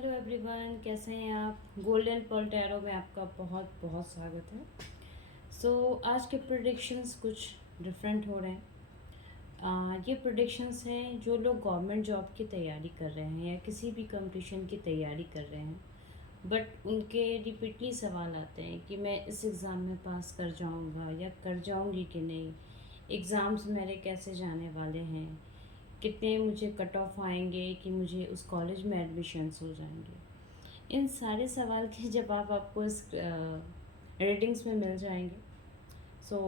Hello everyone, कैसे हैं आप। गोल्डन पर्ल टैरो में आपका बहुत बहुत स्वागत है। आज के प्रेडिक्शंस कुछ डिफरेंट हो रहे हैं। ये प्रेडिक्शंस हैं जो लोग गवर्नमेंट जॉब की तैयारी कर रहे हैं या किसी भी कंपटीशन की तैयारी कर रहे हैं, बट उनके रिपीटली सवाल आते हैं कि मैं इस एग्ज़ाम में पास कर जाऊंगा या कर जाऊंगी कि नहीं, एग्ज़ाम्स मेरे कैसे जाने वाले हैं, कितने मुझे कट ऑफ आएंगे कि मुझे उस कॉलेज में एडमिशन्स हो जाएंगे। इन सारे सवाल के जवाब आपको इस रीडिंग्स में मिल जाएंगे। सो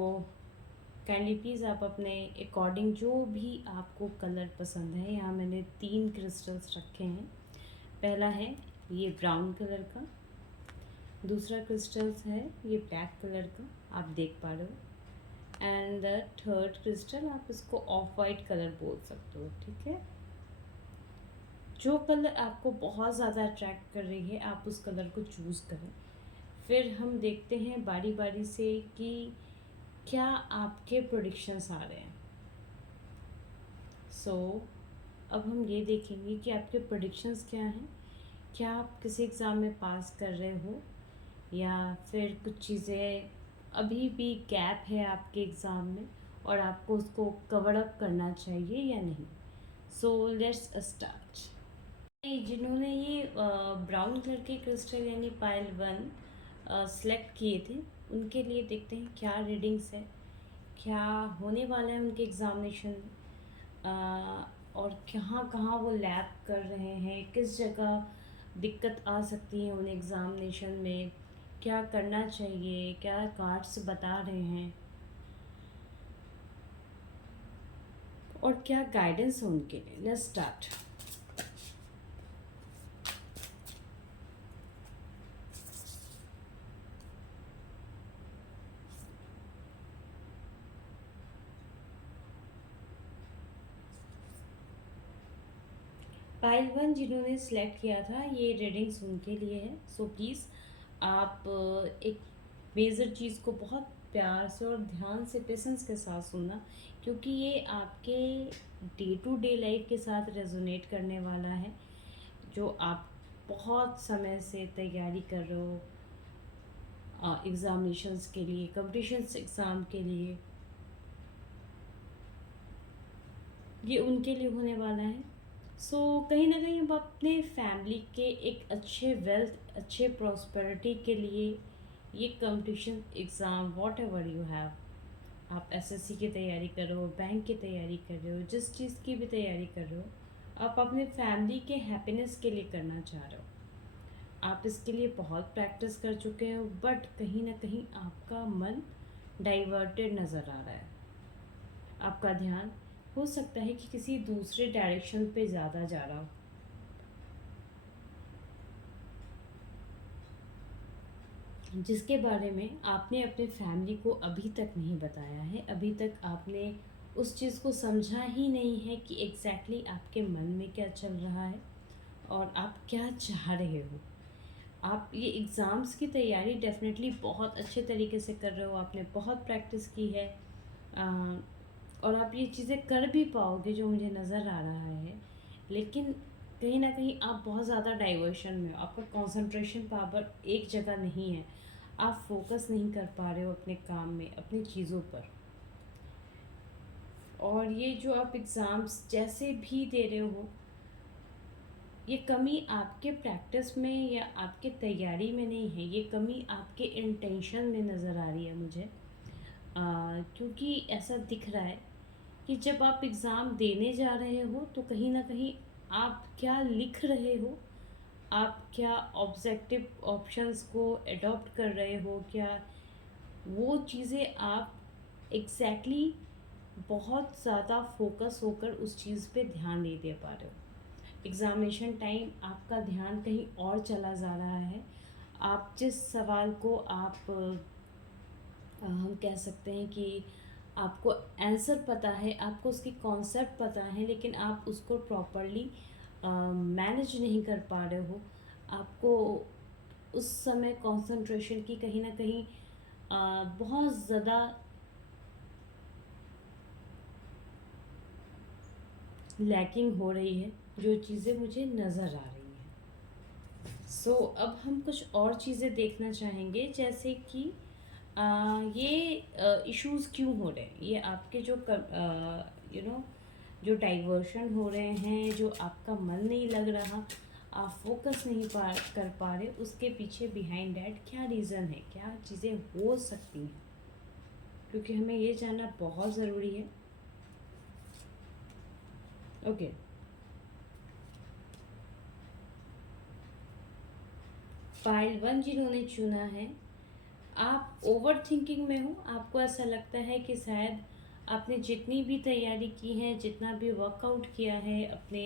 काइंडली प्लीज़ आप अपने अकॉर्डिंग जो भी आपको कलर पसंद है, यहाँ मैंने 3 क्रिस्टल्स रखे हैं। पहला है ये ब्राउन कलर का, दूसरा क्रिस्टल्स है ये ब्लैक कलर का, आप देख पा रहे हो, एंड द थर्ड क्रिस्टल आप इसको ऑफ वाइट कलर बोल सकते हो। ठीक है, जो कलर आपको बहुत ज़्यादा अट्रैक्ट कर रही है आप उस कलर को चूज़ करें। फिर हम देखते हैं बारी बारी से कि क्या आपके प्रोडिक्शंस आ रहे हैं। अब हम ये देखेंगे कि आपके प्रोडिक्शंस क्या हैं। क्या आप किसी एग्ज़ाम में पास कर रहे हो या फिर कुछ चीज़ें अभी भी गैप है आपके एग्ज़ाम में और आपको उसको कवर अप करना चाहिए या नहीं। Let's start. जिन्होंने ये ब्राउन कलर के क्रिस्टल यानी पायल 1 सेलेक्ट किए थे, उनके लिए देखते हैं क्या रीडिंग्स है, क्या होने वाला है उनके एग्ज़ामिनेशन, और कहाँ कहाँ वो लैब कर रहे हैं, किस जगह दिक्कत आ सकती है उन्हें एग्ज़ामिनेशन में, क्या करना चाहिए, क्या कार्ड्स बता रहे हैं और क्या गाइडेंस है उनके लिए। Let's start. पाइल 1 जिन्होंने सिलेक्ट किया था, ये रीडिंग्स उनके लिए है। प्लीज़ आप एक मेजर चीज़ को बहुत प्यार से और ध्यान से पेशेंस के साथ सुनना, क्योंकि ये आपके डे टू डे लाइफ के साथ रेजोनेट करने वाला है। जो आप बहुत समय से तैयारी कर रहे हो एग्ज़ामिनेशंस के लिए, कंपटीशन्स एग्ज़ाम के लिए, ये उनके लिए होने वाला है। कहीं ना कहीं हम अपने फैमिली के एक अच्छे वेल्थ, अच्छे प्रॉस्पेरिटी के लिए ये competition exam what ever you have, आप एसएससी की तैयारी कर रहे हो, बैंक की तैयारी कर रहे हो, जिस चीज़ की भी तैयारी कर रहे हो, आप अपने फैमिली के हैप्पीनेस के लिए करना चाह रहे हो। आप इसके लिए बहुत प्रैक्टिस कर चुके हो, बट कहीं ना कहीं आपका मन डाइवर्टेड नज़र आ रहा है। आपका ध्यान हो सकता है कि किसी दूसरे डायरेक्शन पे ज़्यादा जा रहा हो, जिसके बारे में आपने अपने फैमिली को अभी तक नहीं बताया है। अभी तक आपने उस चीज़ को समझा ही नहीं है कि एग्जैक्टली आपके मन में क्या चल रहा है और आप क्या चाह रहे हो। आप ये एग्ज़ाम्स की तैयारी डेफिनेटली बहुत अच्छे तरीके से कर रहे हो, आपने बहुत प्रैक्टिस की है, अ, और आप ये चीज़ें कर भी पाओगे जो मुझे नज़र आ रहा है। लेकिन कहीं ना कहीं आप बहुत ज़्यादा डाइवर्शन में हो, आपका कंसंट्रेशन पावर एक जगह नहीं है, आप फोकस नहीं कर पा रहे हो अपने काम में, अपनी चीज़ों पर। और ये जो आप एग्ज़ाम्स जैसे भी दे रहे हो, ये कमी आपके प्रैक्टिस में या आपके तैयारी में नहीं है, ये कमी आपके इंटेंशन में नज़र आ रही है मुझे। क्योंकि ऐसा दिख रहा है कि जब आप एग्ज़ाम देने जा रहे हो तो कहीं ना कहीं आप क्या लिख रहे हो, आप क्या ऑब्जेक्टिव ऑप्शंस को अडॉप्ट कर रहे हो, क्या वो चीज़ें आप एग्जैक्टली बहुत ज़्यादा फोकस होकर उस चीज़ पे ध्यान नहीं दे पा रहे हो। एग्ज़ामिनेशन टाइम आपका ध्यान कहीं और चला जा रहा है। आप जिस सवाल को आप हम कह सकते हैं कि आपको आंसर पता है, आपको उसकी कॉन्सेप्ट पता है, लेकिन आप उसको प्रॉपरली मैनेज नहीं कर पा रहे हो। आपको उस समय कंसंट्रेशन की कहीं ना कहीं बहुत ज़्यादा लैकिंग हो रही है, जो चीज़ें मुझे नज़र आ रही हैं। अब हम कुछ और चीज़ें देखना चाहेंगे, जैसे कि ये इश्यूज़ क्यों हो रहे हैं, ये आपके जो जो डाइवर्शन हो रहे हैं, जो आपका मन नहीं लग रहा, आप फोकस नहीं कर पा रहे, उसके पीछे बिहाइंड डैट क्या रीज़न है, क्या चीज़ें हो सकती हैं, क्योंकि हमें ये जानना बहुत ज़रूरी है। ओके, फाइल 1 जिन्होंने चुना है, आप ओवर थिंकिंग में हो। आपको ऐसा लगता है कि शायद आपने जितनी भी तैयारी की है, जितना भी वर्कआउट किया है अपने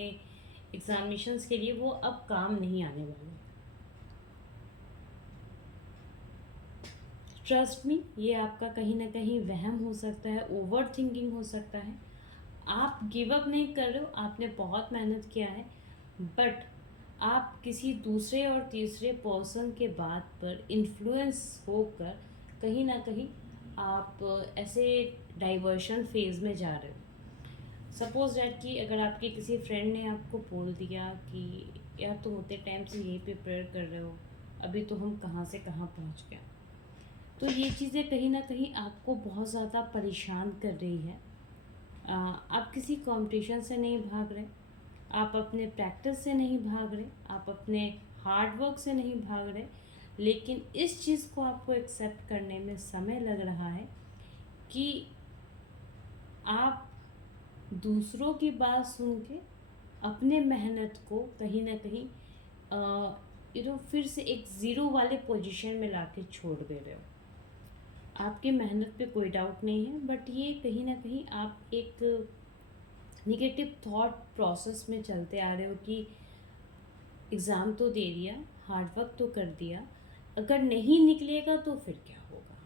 एग्जामिनेशंस के लिए, वो अब काम नहीं आने वाला। ट्रस्ट मी, ये आपका कहीं ना कहीं वहम हो सकता है, ओवर थिंकिंग हो सकता है। आप गिव अप नहीं कर रहे हो, आपने बहुत मेहनत किया है, बट आप किसी दूसरे और तीसरे पर्सन के बात पर इन्फ्लुएंस होकर कहीं ना कहीं आप ऐसे डाइवर्शन फेज में जा रहे हो। सपोज डैट कि अगर आपके किसी फ्रेंड ने आपको बोल दिया कि यार तुम उतने टाइम से यही प्रिपेयर कर रहे हो, अभी तो हम कहाँ से कहाँ पहुँच गए, तो ये चीज़ें कहीं ना कहीं आपको बहुत ज़्यादा परेशान कर रही है। आप किसी कंपटीशन से नहीं भाग रहे, आप अपने प्रैक्टिस से नहीं भाग रहे, आप अपने हार्ड वर्क से नहीं भाग रहे, लेकिन इस चीज़ को आपको एक्सेप्ट करने में समय लग रहा है कि आप दूसरों की बात सुन के अपने मेहनत को कहीं ना कहीं फिर से एक ज़ीरो वाले पोजीशन में लाके छोड़ दे रहे हो। आपकी मेहनत पे कोई डाउट नहीं है, बट ये कहीं ना कहीं आप एक निगेटिव थॉट प्रोसेस में चलते आ रहे हो कि एग्ज़ाम तो दे दिया, हार्ड वर्क तो कर दिया, अगर नहीं निकलेगा तो फिर क्या होगा,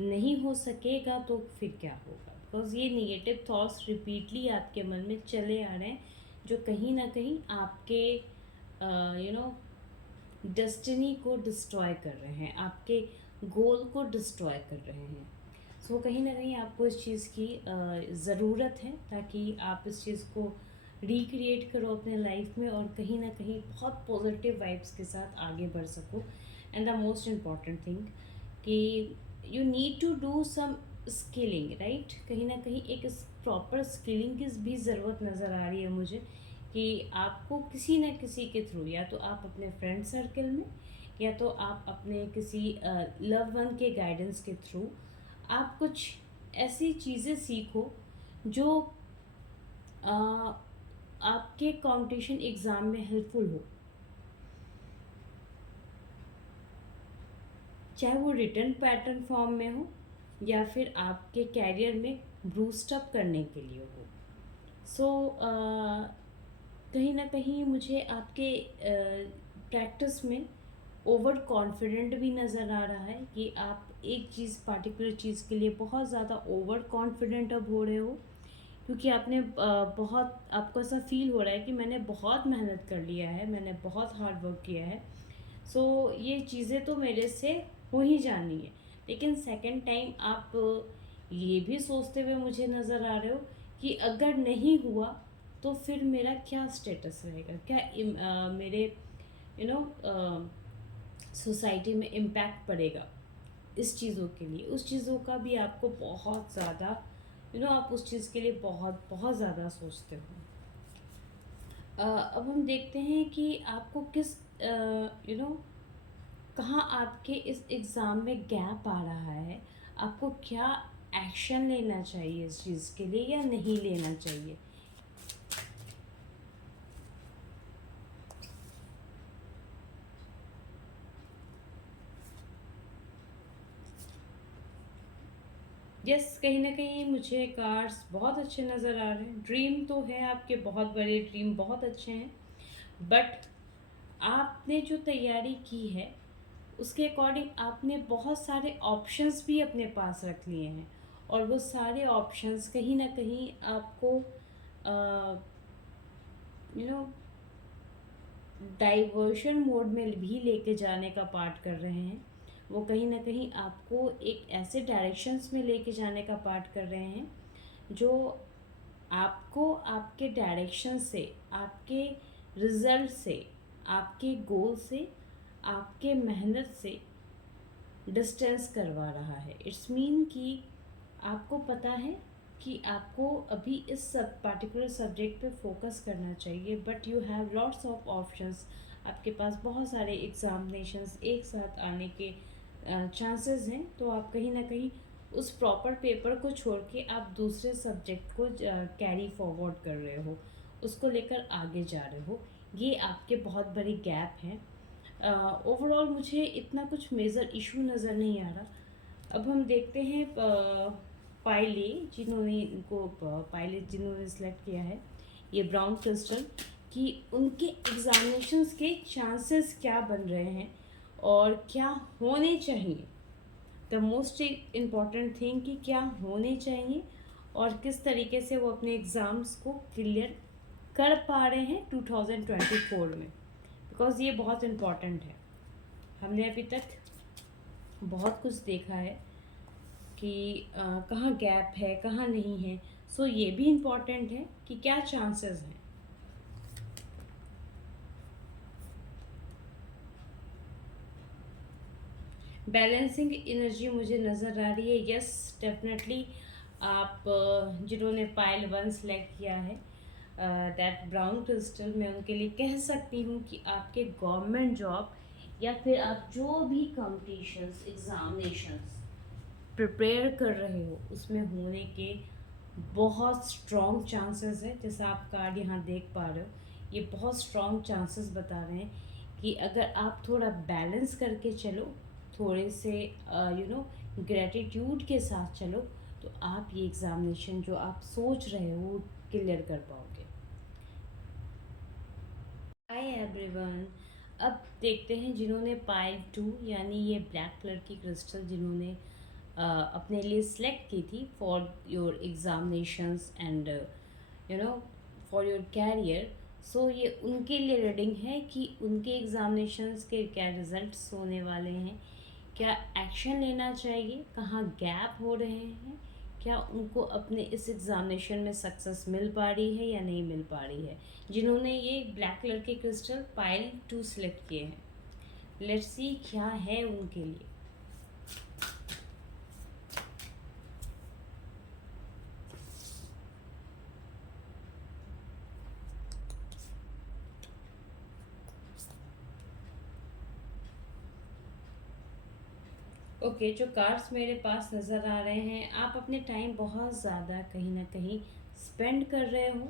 नहीं हो सकेगा तो फिर क्या होगा। बिकॉज ये निगेटिव थॉट्स रिपीटली आपके मन में चले आ रहे हैं, जो कहीं ना कहीं आपके डेस्टिनी को डिस्ट्रॉय कर रहे हैं, आपके गोल को डिस्ट्रॉय कर रहे हैं। सो कहीं ना कहीं आपको इस चीज़ की ज़रूरत है, ताकि आप इस चीज़ को रिक्रिएट करो अपने लाइफ में और कहीं ना कहीं बहुत पॉजिटिव वाइब्स के साथ आगे बढ़ सको। And the most important thing कि you need to do some skilling, right. कहीं ना कहीं एक प्रॉपर स्किलिंग की भी ज़रूरत नज़र आ रही है मुझे, कि आपको किसी न किसी के थ्रू, या तो आप अपने फ्रेंड सर्कल में, या तो आप अपने किसी लव वन के गाइडेंस के थ्रू आप कुछ ऐसी चीज़ें सीखो जो आ, आपके कंपटीशन एग्ज़ाम में हेल्पफुल हो, चाहे वो रिटर्न पैटर्न फॉर्म में हो या फिर आपके कैरियर में बूस्ट अप करने के लिए हो। सो कहीं ना कहीं मुझे आपके प्रैक्टिस में ओवर कॉन्फिडेंट भी नज़र आ रहा है कि आप एक चीज़, पार्टिकुलर चीज़ के लिए बहुत ज़्यादा ओवर कॉन्फिडेंट अब हो रहे हो, क्योंकि आपने बहुत, आपको ऐसा फील हो रहा है कि मैंने बहुत मेहनत कर लिया है, मैंने बहुत हार्ड वर्क किया है, सो ये चीज़ें तो मेरे से हो ही जानी है। लेकिन सेकंड टाइम आप ये भी सोचते हुए मुझे नज़र आ रहे हो कि अगर नहीं हुआ तो फिर मेरा क्या स्टेटस रहेगा, क्या मेरे सोसाइटी में इम्पैक्ट पड़ेगा इस चीज़ों के लिए, उस चीज़ों का भी आपको बहुत ज़्यादा आप उस चीज़ के लिए बहुत बहुत ज़्यादा सोचते हो। अब हम देखते हैं कि आपको किस कहाँ आपके इस एग्ज़ाम में गैप आ रहा है, आपको क्या एक्शन लेना चाहिए इस चीज़ के लिए या नहीं लेना चाहिए। यस, कहीं ना कहीं मुझे कार्ड्स बहुत अच्छे नज़र आ रहे हैं। ड्रीम तो है आपके, बहुत बड़े ड्रीम, बहुत अच्छे हैं, बट आपने जो तैयारी की है उसके अकॉर्डिंग आपने बहुत सारे ऑप्शंस भी अपने पास रख लिए हैं, और वो सारे ऑप्शंस कहीं ना कहीं आपको यू नो डाइवर्शन मोड में भी लेके जाने का पार्ट कर रहे हैं। वो कहीं ना कहीं आपको एक ऐसे डायरेक्शंस में लेके जाने का पार्ट कर रहे हैं जो आपको आपके डायरेक्शन से, आपके रिजल्ट से, आपके गोल से, आपके मेहनत से डिस्टेंस करवा रहा है। इट्स मीन कि आपको पता है कि आपको अभी इस सब पार्टिकुलर सब्जेक्ट पे फोकस करना चाहिए, but you have lots of options. आपके पास बहुत सारे एग्जामिनेशंस एक साथ आने के चांसेस हैं, तो आप कहीं ना कहीं उस प्रॉपर पेपर को छोड़ के आप दूसरे सब्जेक्ट को कैरी फॉरवर्ड कर रहे हो, उसको लेकर आगे जा रहे हो। ये आपके बहुत बड़ी गैप है। ओवरऑल मुझे इतना कुछ मेजर इशू नज़र नहीं आ रहा। अब हम देखते हैं पायलट जिन्होंने सेलेक्ट किया है ये ब्राउन क्रिस्टल, कि उनके एग्जामिनेशंस के चांसेस क्या बन रहे हैं और क्या होने चाहिए। द मोस्ट इम्पॉर्टेंट थिंग कि क्या होने चाहिए और किस तरीके से वो अपने एग्ज़ाम्स को क्लियर कर पा रहे हैं 2024 में, बिकॉज़ ये बहुत इम्पॉर्टेंट है। हमने अभी तक बहुत कुछ देखा है कि कहाँ गैप है, कहाँ नहीं है। सो ये भी इम्पॉर्टेंट है कि क्या चांसेस हैं। बैलेंसिंग एनर्जी मुझे नज़र आ रही है। यस, डेफिनेटली आप जिन्होंने पाइल 1 सेलेक्ट किया है दैट ब्राउन क्रिस्टल, मैं उनके लिए कह सकती हूँ कि आपके गवर्नमेंट जॉब या फिर आप जो भी कॉम्पिटिशन्स एग्ज़ामिनेशंस प्रिपेयर कर रहे हो उसमें होने के बहुत स्ट्रॉन्ग चांसेस है। जैसा आप कार्ड यहाँ देख पा रहे हो, ये बहुत स्ट्रॉन्ग चांसेस बता रहे हैं कि अगर आप थोड़ा बैलेंस करके चलो, थोड़े से ग्रेटिट्यूड के साथ चलो, तो आप ये एग्ज़ामिनेशन जो आप सोच रहे हो वो क्लियर कर पाओगे। हाय एवरीवन, अब देखते हैं जिन्होंने पाइल 2 यानी ये ब्लैक कलर की क्रिस्टल जिन्होंने अपने लिए सिलेक्ट की थी for your examinations and for your career. So ये उनके लिए रीडिंग है कि उनके एग्ज़ामिनेशंस के क्या रिज़ल्ट्स होने वाले हैं, क्या एक्शन लेना चाहिए, कहाँ गैप हो रहे हैं, क्या उनको अपने इस एग्ज़ामिनेशन में सक्सेस मिल पा रही है या नहीं मिल पा रही है, जिन्होंने ये ब्लैक कलर के क्रिस्टल पाइल 2 सेलेक्ट किए हैं। लेट्स सी क्या है उनके लिए। ओके, जो कार्ड्स मेरे पास नज़र आ रहे हैं, आप अपने टाइम बहुत ज़्यादा कहीं ना कहीं स्पेंड कर रहे हो।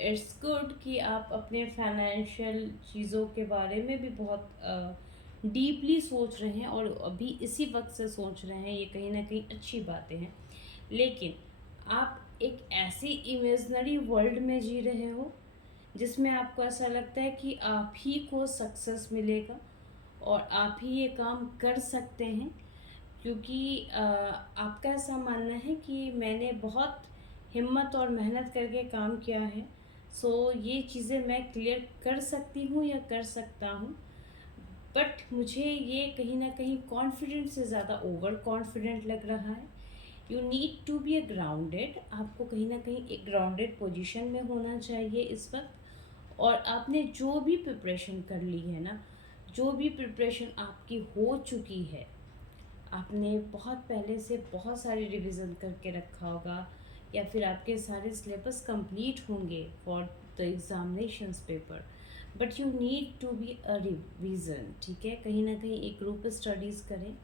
इट्स गुड कि आप अपने फाइनेंशियल चीज़ों के बारे में भी बहुत डीपली सोच रहे हैं और अभी इसी वक्त से सोच रहे हैं, ये कहीं ना कहीं अच्छी बातें हैं। लेकिन आप एक ऐसी इमेजनरी वर्ल्ड में जी रहे हो जिसमें आपको ऐसा लगता है कि आप ही को सक्सेस मिलेगा और आप ही ये काम कर सकते हैं, क्योंकि आपका ऐसा मानना है कि मैंने बहुत हिम्मत और मेहनत करके काम किया है, सो ये चीज़ें मैं क्लियर कर सकती हूँ या कर सकता हूँ। बट मुझे ये कहीं ना कहीं कॉन्फिडेंट से ज़्यादा ओवर कॉन्फिडेंट लग रहा है। You need to be a grounded, आपको कहीं ना कहीं एक ग्राउंडेड पोजीशन में होना चाहिए इस वक्त। और आपने जो भी प्रिपरेशन कर ली है ना, जो भी प्रिपरेशन आपकी हो चुकी है, आपने बहुत पहले से बहुत सारी रिवीजन करके रखा होगा या फिर आपके सारे सिलेबस कंप्लीट होंगे for the examinations paper, but you need to be a revision. ठीक है, कहीं ना कहीं एक ग्रुप स्टडीज़ करें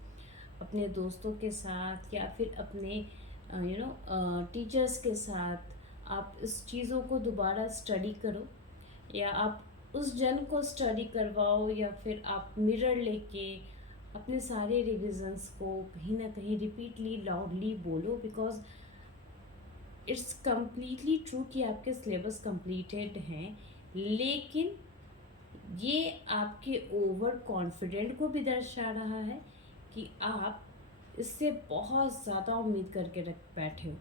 अपने दोस्तों के साथ या फिर अपने टीचर्स के साथ। आप इस चीज़ों को दोबारा स्टडी करो, या आप उस जन को स्टडी करवाओ, या फिर आप मिरर लेके अपने सारे रिविजन्स को कहीं ना कहीं रिपीटली लाउडली बोलो, बिकॉज इट्स कम्प्लीटली ट्रू कि आपके सिलेबस कंप्लीटेड हैं, लेकिन ये आपके ओवर कॉन्फिडेंट को भी दर्शा रहा है कि आप इससे बहुत ज़्यादा उम्मीद करके रख बैठे हो।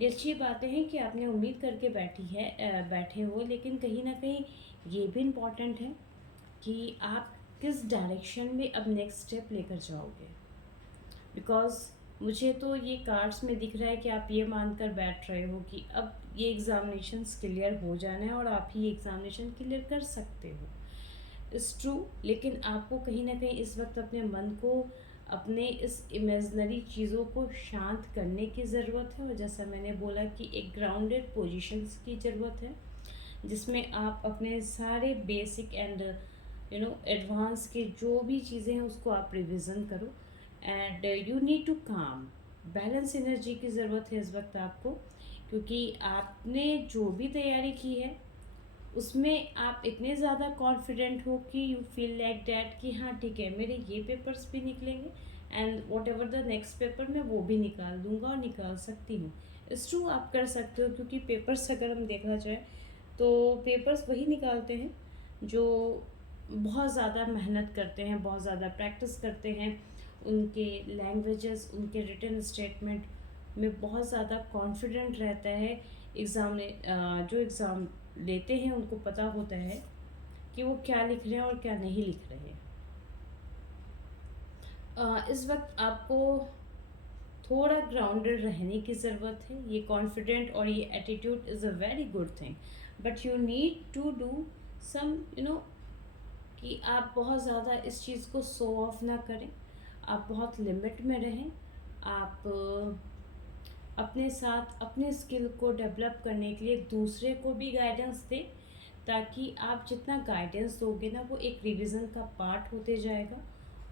ये अच्छी बातें हैं कि आपने उम्मीद करके बैठे हो, लेकिन कहीं ना कहीं ये भी इम्पॉर्टेंट है कि आप किस डायरेक्शन में अब नेक्स्ट स्टेप लेकर जाओगे। बिकॉज मुझे तो ये कार्ड्स में दिख रहा है कि आप ये मानकर बैठ रहे हो कि अब ये एग्ज़ामिनेशंस क्लियर हो जाना है और आप ही एग्ज़ामिनेशन क्लियर कर सकते हो। इज़ ट्रू, लेकिन आपको कहीं ना कहीं इस वक्त अपने मन को, अपने इस इमेजनरी चीज़ों को शांत करने की ज़रूरत है। और जैसा मैंने बोला कि एक ग्राउंडेड पोजीशंस की ज़रूरत है, जिसमें आप अपने सारे बेसिक एंड एडवांस के जो भी चीज़ें हैं उसको आप रिविज़न करो। एंड यू नीड टू काम, बैलेंस एनर्जी की ज़रूरत है इस वक्त आपको, क्योंकि आपने जो भी तैयारी की है उसमें आप इतने ज़्यादा कॉन्फिडेंट हो कि यू फील लाइक डैट कि हाँ ठीक है, मेरे ये पेपर्स भी निकलेंगे and what ever the next paper मैं वो भी निकाल दूँगा और निकाल सकती हूँ। इट्स ट्रू, आप कर सकते हो, क्योंकि पेपर्स अगर हम देखा जाए तो पेपर्स वही निकालते हैं जो बहुत ज़्यादा मेहनत करते हैं, बहुत ज़्यादा प्रैक्टिस करते हैं, उनके लैंग्वेजेस, उनके रिटन स्टेटमेंट में बहुत ज़्यादा कॉन्फिडेंट रहता है। एग्ज़ाम में जो एग्ज़ाम लेते हैं उनको पता होता है कि वो क्या लिख रहे हैं और क्या नहीं लिख रहे हैं। इस वक्त आपको थोड़ा ग्राउंडेड रहने की ज़रूरत है। ये कॉन्फिडेंट और ये attitude is a very good thing, but you need to do some कि आप बहुत ज़्यादा इस चीज़ को शो ऑफ ना करें, आप बहुत लिमिट में रहें। आप अपने साथ अपने स्किल को डेवलप करने के लिए दूसरे को भी गाइडेंस दें, ताकि आप जितना गाइडेंस दोगे ना वो एक रिवीजन का पार्ट होते जाएगा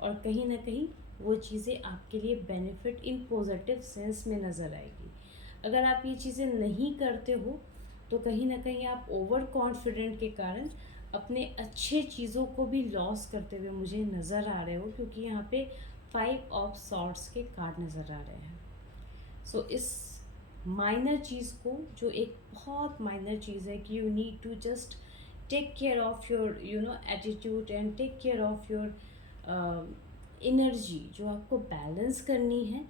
और कहीं ना कहीं वो चीज़ें आपके लिए बेनिफिट इन पॉजिटिव सेंस में नज़र आएगी। अगर आप ये चीज़ें नहीं करते हो तो कहीं ना कहीं आप ओवर कॉन्फिडेंट के कारण अपने अच्छे चीज़ों को भी लॉस करते हुए मुझे नज़र आ रहे हो, क्योंकि यहाँ पे 5 ऑफ सॉर्ट्स के कार्ड नज़र आ रहे हैं। सो इस माइनर चीज़ को, जो एक बहुत माइनर चीज़ है कि you need to just take care of your attitude and take care of your energy, जो आपको बैलेंस करनी है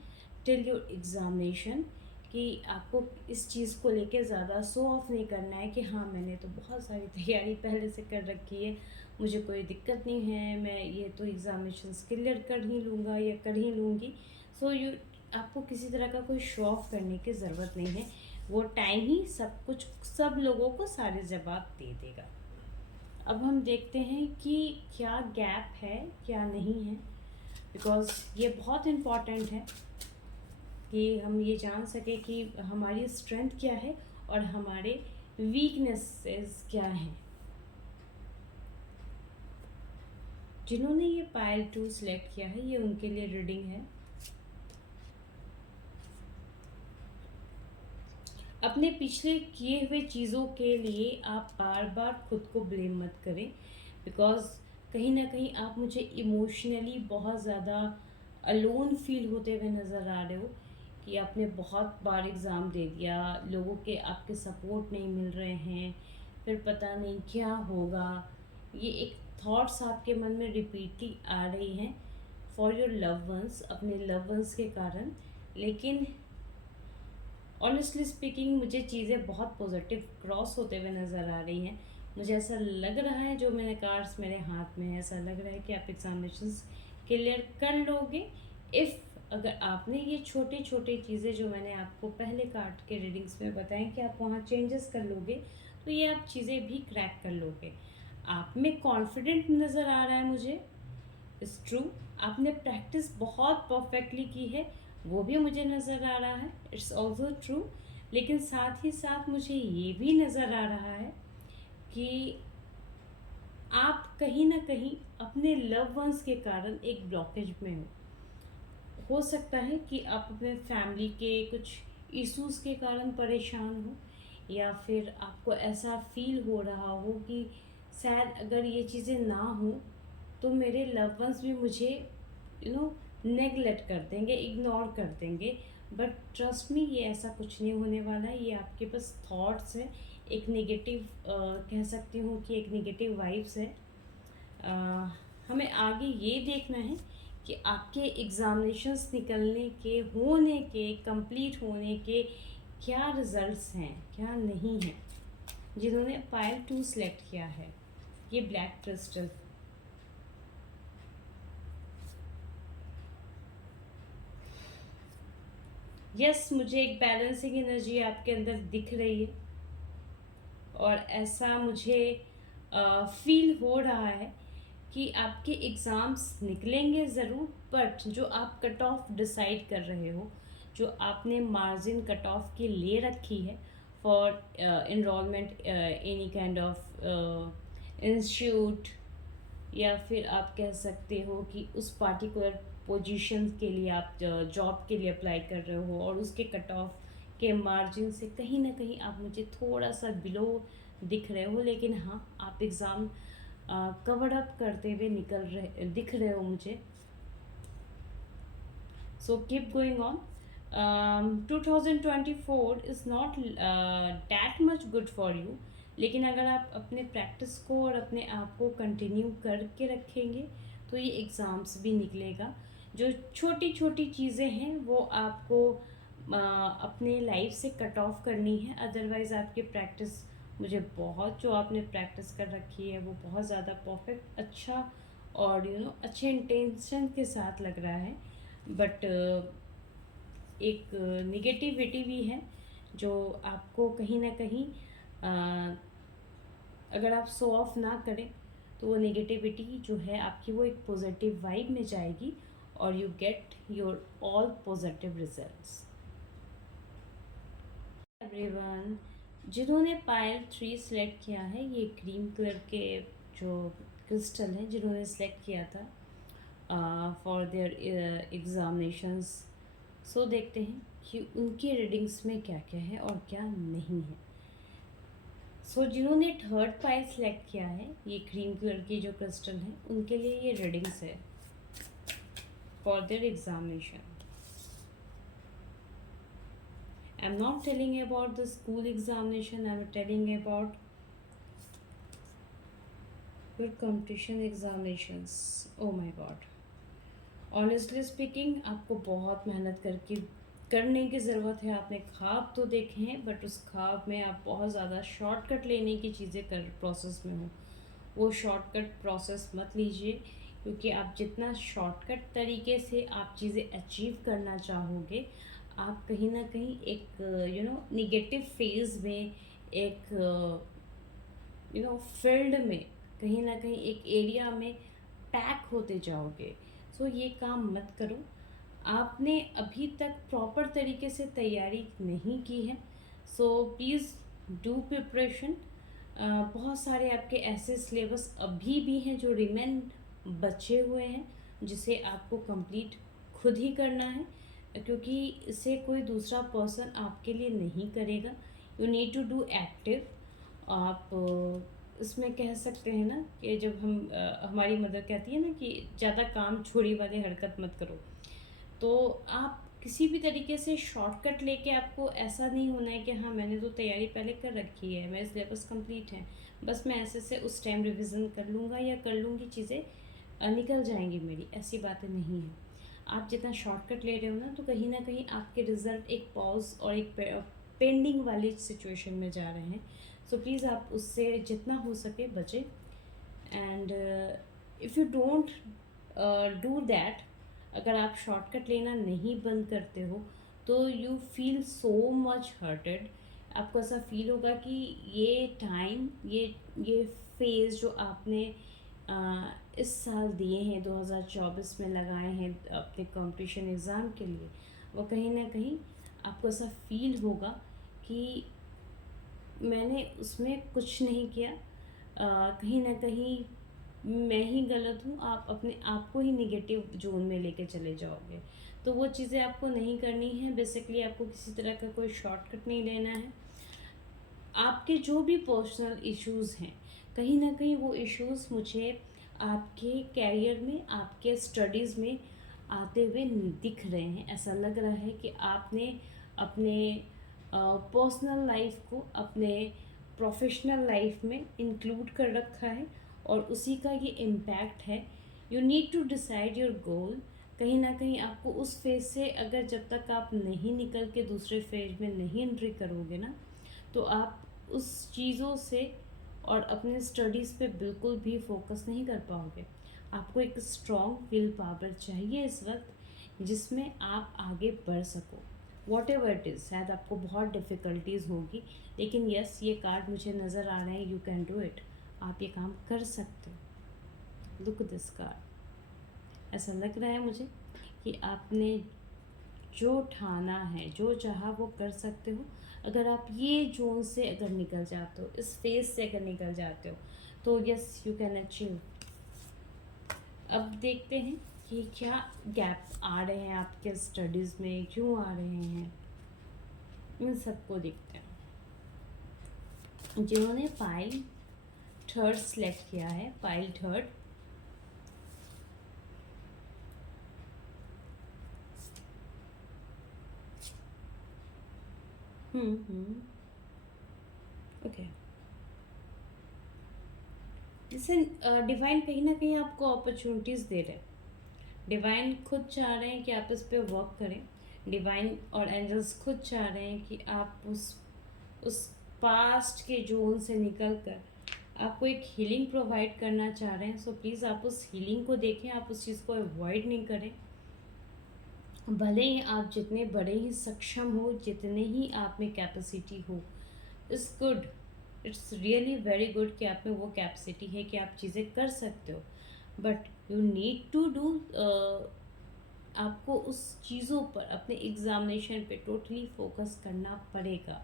टिल योर एग्ज़ामिनेशन, कि आपको इस चीज़ को लेके ज़्यादा शो ऑफ नहीं करना है कि हाँ मैंने तो बहुत सारी तैयारी पहले से कर रखी है, मुझे कोई दिक्कत नहीं है, मैं ये तो एग्ज़ामिनेशन क्लियर कर ही लूँगा या कर ही लूँगी। सो यू आपको किसी तरह का कोई शो ऑफ करने की ज़रूरत नहीं है। वो टाइम ही सब कुछ, सब लोगों को सारे जवाब दे देगा। अब हम देखते हैं कि क्या गैप है क्या नहीं है, बिकॉज़ ये बहुत इम्पॉर्टेंट है कि हम ये जान सकें कि हमारी स्ट्रेंथ क्या है और हमारे वीकनेसेस क्या हैं। जिन्होंने ये पाइल 2 सेलेक्ट किया है, ये उनके लिए रीडिंग है। अपने पिछले किए हुए चीज़ों के लिए आप बार बार खुद को ब्लेम मत करें, बिकॉज़ कहीं ना कहीं आप मुझे इमोशनली बहुत ज़्यादा अलोन फील होते हुए नज़र आ रहे हो, कि आपने बहुत बार एग्ज़ाम दे दिया, लोगों के आपके सपोर्ट नहीं मिल रहे हैं, फिर पता नहीं क्या होगा। ये एक थॉट्स आपके मन में रिपीटली आ रही हैं फॉर योर लव वंस, अपने लव वंस के कारण। लेकिन ऑनेस्टली स्पीकिंग मुझे चीज़ें बहुत पॉजिटिव क्रॉस होते हुए नज़र आ रही हैं। मुझे ऐसा लग रहा है, जो मैंने कार्ड्स मेरे हाथ में है, ऐसा लग रहा है कि आप एग्जामिनेशंस क्लियर कर लोगे इफ़ अगर आपने ये छोटी छोटी चीज़ें जो मैंने आपको पहले कार्ड के रीडिंग्स में बताएं कि आप वहाँ चेंजेस कर लोगे, तो ये आप चीज़ें भी क्रैक कर लोगे। आप में कॉन्फिडेंट नज़र आ रहा है मुझे, इट्स ट्रू। आपने प्रैक्टिस बहुत परफेक्टली की है, वो भी मुझे नज़र आ रहा है, इट्स ऑल्सो ट्रू। लेकिन साथ ही साथ मुझे ये भी नज़र आ रहा है कि आप कहीं ना कहीं अपने लव वंस के कारण एक ब्लॉकेज में हो सकता है कि आप अपने फैमिली के कुछ इश्यूज़ के कारण परेशान हो, या फिर आपको ऐसा फील हो रहा हो कि शायद अगर ये चीज़ें ना हो तो मेरे लव वंस भी मुझे नेगलेक्ट कर देंगे, इग्नोर कर देंगे। बट ट्रस्ट मी, ये ऐसा कुछ नहीं होने वाला है। ये आपके पास थॉट्स है, एक नेगेटिव कह सकती हूँ कि एक नेगेटिव वाइब्स है। हमें आगे ये देखना है कि आपके एग्ज़ामिनेशंस निकलने के, होने के, कंप्लीट होने के क्या रिज़ल्ट्स हैं, क्या नहीं हैं। जिन्होंने पाइल 2 सेलेक्ट किया है, ये ब्लैक क्रिस्टल, यस मुझे एक बैलेंसिंग एनर्जी आपके अंदर दिख रही है और ऐसा मुझे फील हो रहा है कि आपके एग्ज़ाम्स निकलेंगे ज़रूर, बट जो आप कट ऑफ डिसाइड कर रहे हो, जो आपने मार्जिन कट ऑफ की ले रखी है for enrolment any kind of institute, या फिर आप कह सकते हो कि उस पार्टिकुलर पोजीशन के लिए आप जॉब के लिए अप्लाई कर रहे हो और उसके कट ऑफ के मार्जिन से कहीं ना कहीं आप मुझे थोड़ा सा बिलो दिख रहे हो, लेकिन हाँ आप एग्ज़ाम कवर अप करते हुए दिख रहे हो मुझे. So keep going on. 2024 is not that much good for you. लेकिन अगर आप अपने प्रैक्टिस को और अपने आप को कंटिन्यू करके रखेंगे तो ये एग्ज़ाम्स भी निकलेगा. जो छोटी छोटी चीज़ें हैं वो आपको अपने लाइफ से कट ऑफ करनी है. अदरवाइज़ आपकी प्रैक्टिस, मुझे बहुत जो आपने प्रैक्टिस कर रखी है वो बहुत ज़्यादा परफेक्ट, अच्छा और अच्छे इंटेंशन के साथ लग रहा है. बट एक निगेटिविटी भी है जो आपको कहीं ना कहीं अगर आप शो ऑफ ना करें तो वो नेगेटिविटी जो है आपकी वो एक पॉजिटिव वाइब में जाएगी और you get your all positive results. Everyone, जिन्होंने पायल 3 सेलेक्ट किया है, ये क्रीम कलर के जो क्रिस्टल हैं जिन्होंने सेलेक्ट किया था फॉर देयर एग्ज़ामिनेशंस, सो देखते हैं कि उनकी रीडिंग्स में क्या क्या है और क्या नहीं है. सो जिन्होंने थर्ड पाइल सेलेक्ट किया है, ये क्रीम कलर की जो क्रिस्टल है, उनके लिए ये रीडिंग्स है for their examination. I am not telling about the school examination, I am telling about your competition examinations. Oh my God, honestly speaking आपको बहुत मेहनत करने की ज़रूरत है. आपने ख्वाब तो देखे हैं बट उस ख्वाब में आप बहुत ज़्यादा शॉर्टकट लेने की चीज़ें कर प्रोसेस में हो. वो शॉर्टकट प्रोसेस मत लीजिए, क्योंकि आप जितना शॉर्टकट तरीके से आप चीज़ें अचीव करना चाहोगे, आप कहीं ना कहीं एक निगेटिव फेज में, एक फील्ड में, कहीं ना कहीं एक एरिया में पैक होते जाओगे. सो ये काम मत करो. आपने अभी तक प्रॉपर तरीके से तैयारी नहीं की है, सो प्लीज़ डू प्रिपरेशन. बहुत सारे आपके ऐसे सिलेबस अभी भी हैं जो रिमेन बचे हुए हैं, जिसे आपको कंप्लीट खुद ही करना है, क्योंकि इसे कोई दूसरा पर्सन आपके लिए नहीं करेगा. You need to do active. आप इसमें कह सकते हैं ना कि जब हमारी मदर कहती है ना कि ज़्यादा काम छोड़ी वाली हरकत मत करो, तो आप किसी भी तरीके से शॉर्टकट लेके आपको ऐसा नहीं होना है कि हाँ मैंने तो तैयारी पहले कर रखी है, मेरे सिलेबस कंप्लीट है, बस मैं ऐसे से उस टाइम रिवीजन कर लूँगा या कर लूँगी, चीज़ें निकल जाएंगी मेरी. ऐसी बातें नहीं हैं. आप जितना शॉर्टकट ले रहे हो ना, तो कहीं ना कहीं आपके रिज़ल्ट एक पॉज और एक पेंडिंग वाली सिचुएशन में जा रहे हैं. सो प्लीज़ आप उससे जितना हो सके बचें. And if you don't do that, अगर आप शॉर्टकट लेना नहीं बंद करते हो, तो you feel so much hurted. आपको ऐसा फील होगा कि ये टाइम, ये फेज़ जो आपने इस साल दिए हैं, 2024 में लगाए हैं अपने कंपटीशन एग्ज़ाम के लिए, वो कहीं ना कहीं आपको ऐसा फील होगा कि मैंने उसमें कुछ नहीं किया, कहीं ना कहीं मैं ही गलत हूँ. आप अपने आप को ही निगेटिव जोन में लेके चले जाओगे. तो वो चीज़ें आपको नहीं करनी है. बेसिकली आपको किसी तरह का कोई शॉर्टकट नहीं लेना है. आपके जो भी पर्सनल इश्यूज़ हैं, कहीं ना कहीं वो इश्यूज़ मुझे आपके कैरियर में, आपके स्टडीज़ में आते हुए दिख रहे हैं. ऐसा लग रहा है कि आपने अपने पर्सनल लाइफ को अपने प्रोफेशनल लाइफ में इंक्लूड कर रखा है और उसी का ये इम्पैक्ट है. You need to decide your goal. कहीं ना कहीं आपको उस फेज़ से, अगर जब तक आप नहीं निकल के दूसरे फेज में नहीं एंट्री करोगे ना, तो आप उस चीज़ों से और अपने स्टडीज़ पे बिल्कुल भी फोकस नहीं कर पाओगे. आपको एक स्ट्रॉन्ग विल पावर चाहिए इस वक्त, जिसमें आप आगे बढ़ सको. वॉट एवर इट इज़, शायद आपको बहुत डिफ़िकल्टीज़ होगी, लेकिन यस, ये कार्ड मुझे नज़र आ रहे हैं. You can do it. आप ये काम कर सकते हो. Look this card. ऐसा लग रहा है मुझे कि आपने जो ठाना है, जो चाहा वो कर सकते हो। अगर आप ये जोन से अगर निकल जाते हो, इस फेज से अगर निकल जाते हो, तो यस यू कैन अचीव। अब देखते हैं कि क्या गैप आ रहे हैं आपके स्टडीज़ में, क्यों आ रहे हैं, इन सबको देखते हैं। जिन्होंने पाइल थर्ड सेलेक्ट किया है, पाइल थर्ड, ओके। जैसे डिवाइन कहीं ना कहीं आपको अपॉर्चुनिटीज़ दे रहे हैं। डिवाइन खुद चाह रहे हैं कि आप इस पे वर्क करें। डिवाइन और एंजल्स खुद चाह रहे हैं कि आप उस पास्ट के जोन से निकल कर आपको एक हीलिंग प्रोवाइड करना चाह रहे हैं। सो प्लीज़ आप उस हीलिंग को देखें, आप उस चीज़ को अवॉइड नहीं करें। भले ही आप जितने बड़े ही सक्षम हो, जितने ही आप में कैपेसिटी हो, it's good, it's really very good कि आप में वो कैपेसिटी है कि आप चीज़ें कर सकते हो। But you need to do, आपको उस चीज़ों पर, अपने एग्ज़ामिनेशन पे टोटली फोकस करना पड़ेगा।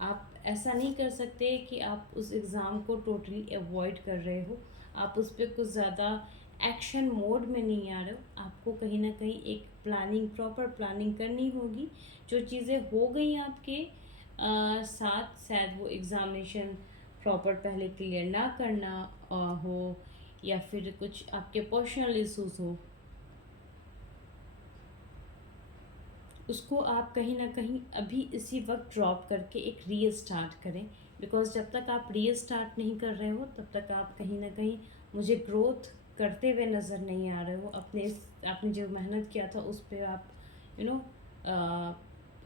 आप ऐसा नहीं कर सकते कि आप उस एग्ज़ाम को टोटली अवॉइड कर रहे हो, आप उस पर कुछ ज़्यादा एक्शन मोड में नहीं आ रहे हो। आपको कहीं ना कहीं एक प्लानिंग, प्रॉपर प्लानिंग करनी होगी। जो चीज़ें हो गई आपके साथ, शायद वो एग्ज़ामिनेशन प्रॉपर पहले क्लियर ना करना हो, या फिर कुछ आपके पर्सनल इश्यूज हो, उसको आप कहीं ना कहीं अभी इसी वक्त ड्रॉप करके एक रीस्टार्ट करें। बिकॉज जब तक आप रीस्टार्ट नहीं कर रहे हो, तब तक आप कहीं ना कहीं मुझे ग्रोथ करते हुए नज़र नहीं आ रहे हो। आपने जो मेहनत किया था उस पर आप यू नो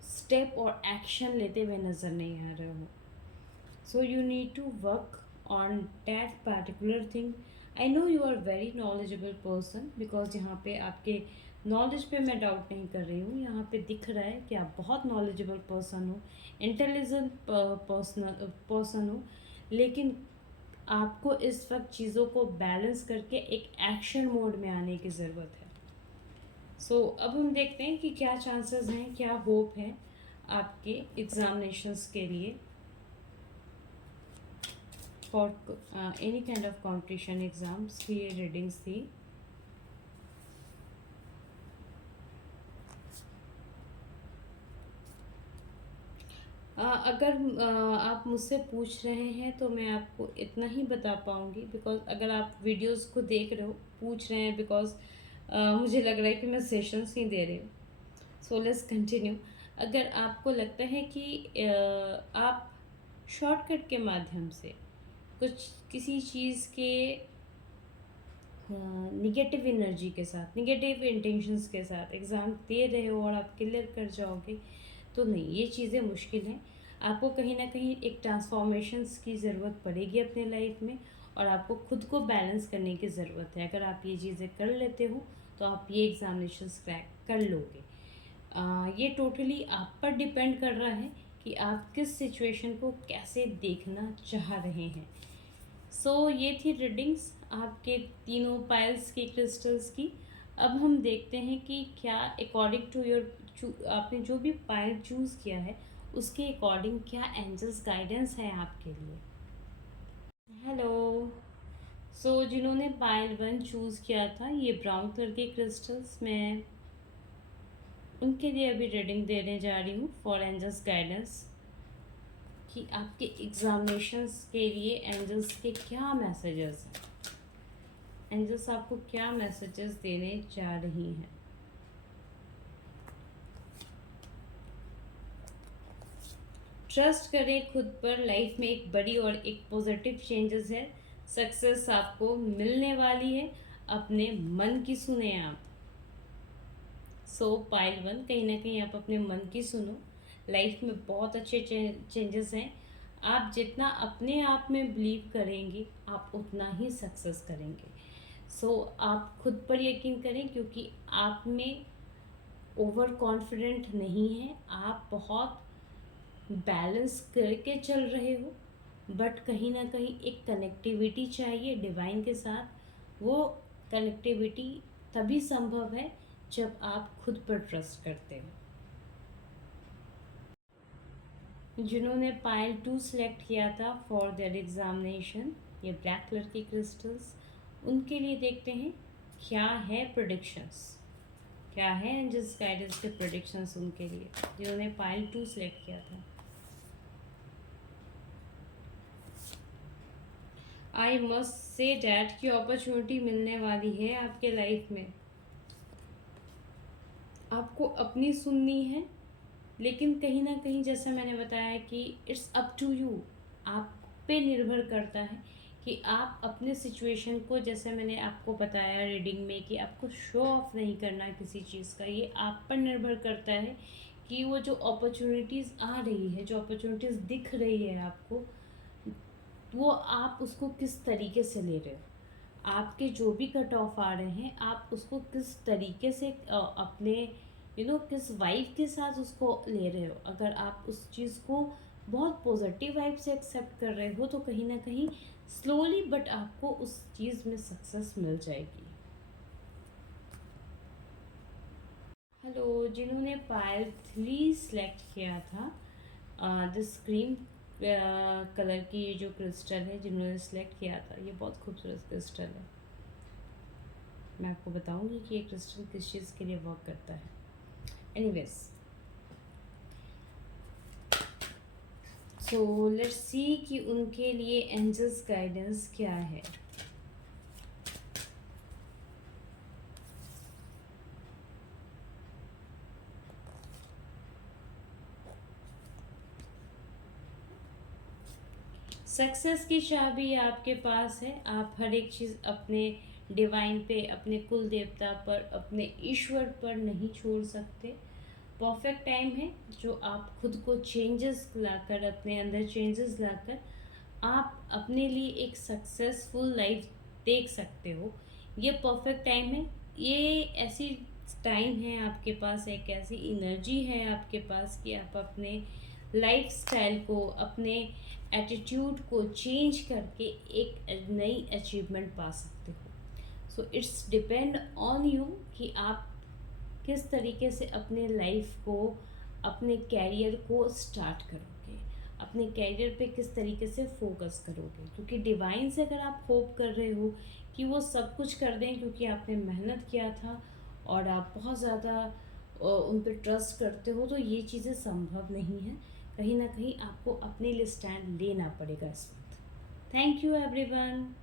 स्टेप और एक्शन लेते हुए नज़र नहीं आ रहे हो। So you need to work on that particular thing. I know you are very knowledgeable person, because यहाँ पे आपके नॉलेज पे मैं डाउट नहीं कर रही हूँ। यहाँ पे दिख रहा है कि आप बहुत नॉलेजेबल पर्सन हो, इंटेलिजेंट पर्सन हो, लेकिन आपको इस वक्त चीज़ों को बैलेंस करके एक एक्शन मोड में आने की ज़रूरत है। सो अब हम देखते हैं कि क्या चांसेस हैं, क्या होप है आपके एग्जामिनेशंस के लिए, for any kind of competition exams की ये रीडिंग्स थी। अगर आप मुझसे पूछ रहे हैं तो मैं आपको इतना ही बता पाऊँगी, बिकॉज़ अगर आप वीडियोस को देख रहे हो, पूछ रहे हैं, बिकॉज़ मुझे लग रहा है कि मैं सेशंस नहीं दे रही हूँ। So let's continue. अगर आपको लगता है कि आप शॉर्टकट के माध्यम से कुछ किसी चीज़ के निगेटिव एनर्जी के साथ, निगेटिव इंटेंशंस के साथ एग्ज़ाम दे रहे हो और आप क्लियर कर जाओगे, तो नहीं, ये चीज़ें मुश्किल हैं। आपको कहीं ना कहीं एक ट्रांसफॉर्मेशंस की ज़रूरत पड़ेगी अपने लाइफ में, और आपको खुद को बैलेंस करने की ज़रूरत है। अगर आप ये चीज़ें कर लेते हो तो आप ये एग्ज़ामिनेशंस क्रैक कर लोगे। ये टोटली आप पर डिपेंड कर रहा है कि आप किस सिचुएशन को कैसे देखना चाह रहे हैं। सो ये थी रीडिंग्स आपके तीनों पाइल्स की क्रिस्टल्स की। अब हम देखते हैं कि क्या अकॉर्डिंग टू योर, आपने जो भी पाइल चूज़ किया है उसके अकॉर्डिंग क्या एंजल्स गाइडेंस है आपके लिए। हेलो। सो जिन्होंने पाइल वन चूज़ किया था, ये ब्राउन कलर के क्रिस्टल्स, मैं उनके लिए अभी रीडिंग देने जा रही हूँ फॉर एंजल्स गाइडेंस, कि आपके एग्जामिनेशंस के लिए एंजल्स के क्या मैसेजेस हैं, एंजल्स आपको क्या मैसेजेस देने जा रही हैं। ट्रस्ट करें खुद पर, लाइफ में एक बड़ी और एक पॉजिटिव चेंजेस है, सक्सेस आपको मिलने वाली है, अपने मन की सुने आप। सो पाइल वन, कहीं ना कहीं आप अपने मन की सुनो। लाइफ में बहुत अच्छे चेंजेस हैं। आप जितना अपने आप में बिलीव करेंगे, आप उतना ही सक्सेस करेंगे। सो आप खुद पर यकीन करें, क्योंकि आप में ओवर कॉन्फिडेंट नहीं है, आप बहुत बैलेंस करके चल रहे हो। बट कहीं ना कहीं एक कनेक्टिविटी चाहिए डिवाइन के साथ, वो कनेक्टिविटी तभी संभव है जब आप खुद पर ट्रस्ट करते हैं। जिन्होंने पाइल 2 सेलेक्ट किया था फॉर देयर एग्जामिनेशन, ये ब्लैक कलर की क्रिस्टल्स, उनके लिए देखते हैं क्या है प्रेडिक्शंस, क्या है एंजल्स गाइडेंस के प्रेडिक्शंस उनके लिए, जिन्होंने पाइल 2 सेलेक्ट किया था। आई मस्ट से डैट की अपॉर्चुनिटी मिलने वाली है आपके लाइफ में। आपको अपनी सुननी है, लेकिन कहीं ना कहीं जैसा मैंने बताया कि इट्स अप टू यू, आप पे निर्भर करता है कि आप अपने सिचुएशन को, जैसे मैंने आपको बताया रीडिंग में कि आपको शो ऑफ नहीं करना है किसी चीज़ का, ये आप पर निर्भर करता है कि वो जो अपॉर्चुनिटीज़ आ रही है, जो अपॉर्चुनिटीज़ दिख रही है आपको, वो आप उसको किस तरीके से ले रहे हो। आपके जो भी कट ऑफ आ रहे हैं, आप उसको किस तरीके से अपने किस वाइब के साथ उसको ले रहे हो। अगर आप उस चीज़ को बहुत पॉजिटिव वाइब से एक्सेप्ट कर रहे हो तो कहीं ना कहीं स्लोली बट आपको उस चीज़ में सक्सेस मिल जाएगी। हेलो, जिन्होंने पायल 3 सेलेक्ट किया था, दिस क्रीम कलर की ये जो क्रिस्टल है जिन्होंने सेलेक्ट किया था, ये बहुत खूबसूरत क्रिस्टल है। मैं आपको बताऊंगी कि ये क्रिस्टल किस चीज़ के लिए वर्क करता है। एनीवेज, सो लेट्स सी कि उनके लिए एंजल्स गाइडेंस क्या है। सक्सेस की चाबी आपके पास है। आप हर एक चीज़ अपने डिवाइन पे, अपने कुल देवता पर, अपने ईश्वर पर नहीं छोड़ सकते। परफेक्ट टाइम है जो आप खुद को चेंजेस लाकर, अपने अंदर चेंजेस लाकर आप अपने लिए एक सक्सेसफुल लाइफ देख सकते हो। ये परफेक्ट टाइम है। ये ऐसी टाइम है आपके पास, एक ऐसी एनर्जी है आपके पास कि आप अपने लाइफ स्टाइल को, अपने एटीट्यूड को चेंज करके एक नई अचीवमेंट पा सकते हो। So it's depend on you कि आप किस तरीके से अपने लाइफ को, अपने कैरियर को स्टार्ट करोगे, अपने कैरियर पे किस तरीके से फोकस करोगे। क्योंकि डिवाइन से अगर आप होप कर रहे हो कि वो सब कुछ कर दें क्योंकि आपने मेहनत किया था और आप बहुत ज़्यादा उन पर ट्रस्ट करते हो, तो ये चीज़ें संभव नहीं है। कहीं ना कहीं आपको अपने लिए स्टैंड लेना पड़ेगा इस वक्त। Thank you everyone.